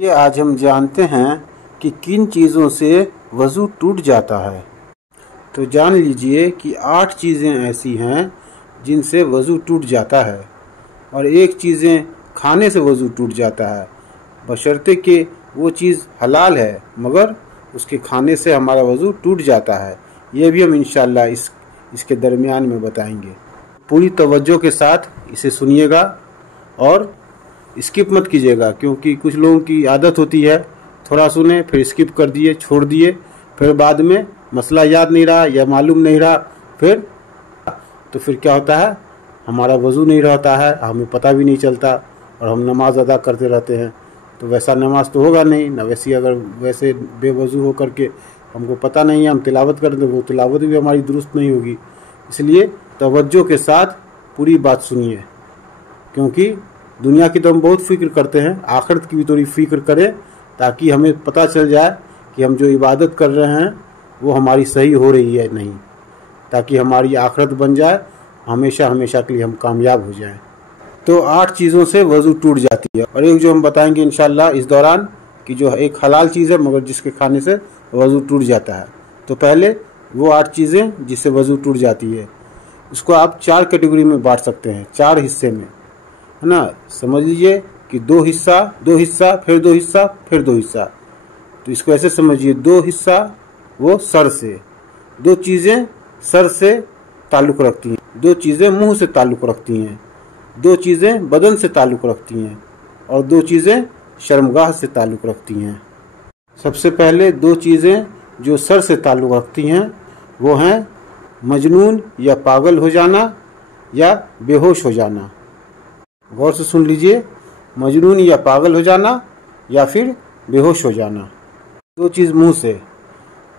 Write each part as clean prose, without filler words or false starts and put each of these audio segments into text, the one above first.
ये आज हम जानते हैं कि किन चीज़ों से वज़ू टूट जाता है। तो जान लीजिए कि 8 चीज़ें ऐसी हैं जिनसे वज़ू टूट जाता है और एक चीज़ें खाने से वज़ू टूट जाता है, बशर्ते कि वो चीज़ हलाल है, मगर उसके खाने से हमारा वज़ू टूट जाता है। ये भी हम इंशाअल्लाह इसके दरमियान में बताएंगे। पूरी तवज्जो के साथ इसे सुनिएगा और स्किप मत कीजिएगा, क्योंकि कुछ लोगों की आदत होती है थोड़ा सुने फिर स्किप कर दिए, छोड़ दिए, फिर बाद में मसला याद नहीं रहा या मालूम नहीं रहा, फिर क्या होता है, हमारा वज़ू नहीं रहता है, हमें पता भी नहीं चलता और हम नमाज अदा करते रहते हैं। तो वैसा नमाज तो होगा नहीं ना। वैसे बेवज़ू हो करके हमको पता नहीं है, हम तिलावत करते हैं, वो तिलावत भी हमारी दुरुस्त नहीं होगी। इसलिए तवज्जो के साथ पूरी बात सुनिए, क्योंकि दुनिया की तो हम बहुत फिक्र करते हैं, आखिरत की भी थोड़ी फिक्र करें ताकि हमें पता चल जाए कि हम जो इबादत कर रहे हैं वो हमारी सही हो रही है नहीं, ताकि हमारी आखिरत बन जाए, हमेशा हमेशा के लिए हम कामयाब हो जाएं। तो 8 चीज़ों से वज़ू टूट जाती है और एक जो हम बताएंगे इंशाअल्लाह इस दौरान कि जो एक हलाल चीज़ है मगर जिसके खाने से वज़ू टूट जाता है। तो पहले वो 8 चीज़ें जिससे वज़ू टूट जाती है, उसको आप 4 कैटेगरी में बांट सकते हैं, 4 हिस्से में, है ना। समझ लीजिए कि 2 हिस्सा, 2 हिस्सा, फिर 2 हिस्सा, फिर 2 हिस्सा। तो इसको ऐसे समझिए, 2 हिस्सा वो सर से, 2 चीज़ें सर से ताल्लुक़ रखती हैं, 2 चीज़ें मुंह से ताल्लुक़ रखती हैं, 2 चीज़ें बदन से ताल्लुक़ रखती हैं और 2 चीज़ें शर्मगाह से ताल्लुक़ रखती हैं। सबसे पहले 2 चीज़ें जो सर से ताल्लुक़ रखती हैं वो हैं मजनून या पागल हो जाना या बेहोश हो जाना। गौर से सुन लीजिए, मजनून या पागल हो जाना या फिर बेहोश हो जाना। 2 चीज़ मुंह से,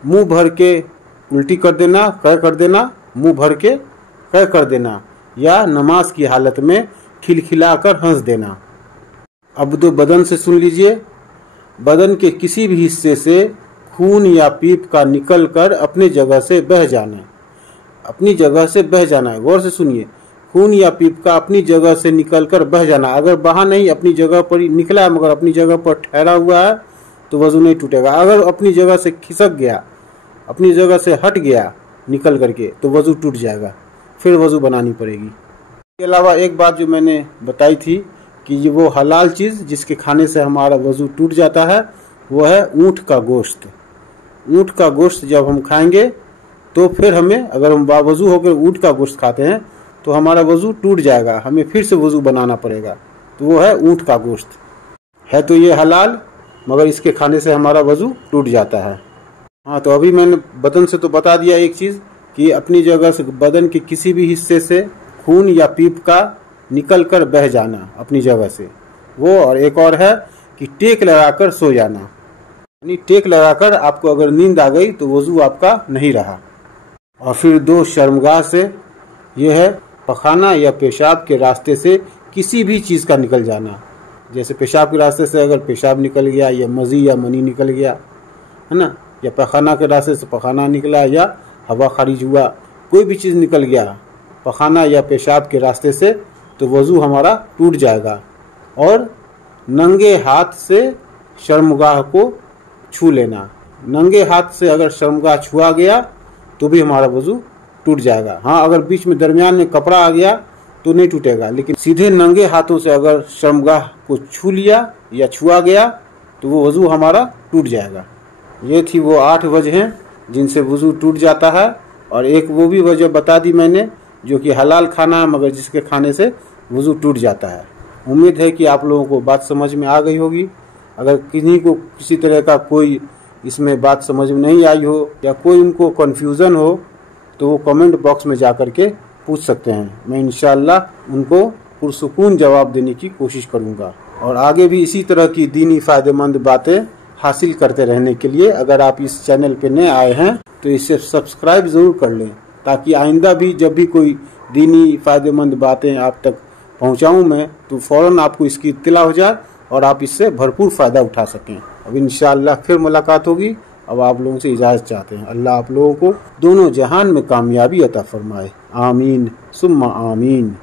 मुंह भर के उल्टी कर देना, कै कर देना, मुंह भर के कै कर देना, या नमाज की हालत में खिलखिलाकर हंस देना। अब 2 बदन से सुन लीजिए, बदन के किसी भी हिस्से से खून या पीप का निकल कर अपनी जगह से बह जाना, अपनी जगह से बह जाना है। गौर से सुनिए, खून या पीप का अपनी जगह से निकलकर बह जाना। अगर बहा नहीं, अपनी जगह पर ही निकला है मगर अपनी जगह पर ठहरा हुआ है तो वज़ू नहीं टूटेगा। अगर अपनी जगह से खिसक गया, अपनी जगह से हट गया निकल करके, तो वज़ू टूट जाएगा, फिर वज़ू बनानी पड़ेगी। इसके अलावा एक बात जो मैंने बताई थी कि ये वो हलाल चीज़ जिसके खाने से हमारा वज़ू टूट जाता है वो है ऊँट का गोश्त। ऊँट का गोश्त जब हम खाएंगे तो फिर हमें, अगर हम बावज़ू होकर ऊँट का गोश्त खाते हैं तो हमारा वज़ू टूट जाएगा, हमें फिर से वज़ू बनाना पड़ेगा। तो वो है ऊँट का गोश्त। है तो ये हलाल, मगर इसके खाने से हमारा वज़ू टूट जाता है। हाँ, तो अभी मैंने बदन से तो बता दिया एक चीज़ कि अपनी जगह से, बदन के किसी भी हिस्से से खून या पीप का निकल कर बह जाना अपनी जगह से, वो। और एक और है कि टेक लगाकर सो जाना, यानी टेक लगाकर आपको अगर नींद आ गई तो वज़ू आपका नहीं रहा। और फिर 2 शर्मगाह से, ये है पखाना या पेशाब के रास्ते से किसी भी चीज़ का निकल जाना। जैसे पेशाब के रास्ते से अगर पेशाब निकल गया या मज़ी या मनी निकल गया, है ना, या पखाना के रास्ते से पखाना निकला या हवा खारिज हुआ, कोई भी चीज़ निकल गया पखाना या पेशाब के रास्ते से, तो वज़ू हमारा टूट जाएगा। और नंगे हाथ से शर्मगाह को छू लेना, नंगे हाथ से अगर शर्मगाह छुआ गया तो भी हमारा वज़ू टूट जाएगा। हाँ, अगर बीच में दरमियान में कपड़ा आ गया तो नहीं टूटेगा, लेकिन सीधे नंगे हाथों से अगर शर्मगाह को छू लिया या छुआ गया तो वो वज़ू हमारा टूट जाएगा। ये थी वो 8 वजहें जिनसे वज़ू टूट जाता है, और एक वो भी वजह बता दी मैंने जो कि हलाल खाना है मगर जिसके खाने से वज़ू टूट जाता है। उम्मीद है कि आप लोगों को बात समझ में आ गई होगी। अगर किसी को किसी तरह का कोई इसमें बात समझ में नहीं आई हो या कोई उनको कन्फ्यूज़न हो तो वो कमेंट बॉक्स में जा कर के पूछ सकते हैं। मैं इंशाअल्लाह उनको पुरसुकून जवाब देने की कोशिश करूँगा। और आगे भी इसी तरह की दीनी फ़ायदेमंद बातें हासिल करते रहने के लिए अगर आप इस चैनल पे नए आए हैं तो इसे सब्सक्राइब ज़रूर कर लें, ताकि आइंदा भी जब भी कोई दीनी फ़ायदेमंद बातें आप तक पहुँचाऊँ मैं तो फ़ौरन आपको इसकी इत्तला हो जाए और आप इससे भरपूर फ़ायदा उठा सकें। अब इंशाअल्लाह फिर मुलाकात होगी। अब आप लोगों से इजाज़त चाहते हैं। अल्लाह आप लोगों को दोनों जहान में कामयाबी अता फरमाए। आमीन सुम्मा आमीन।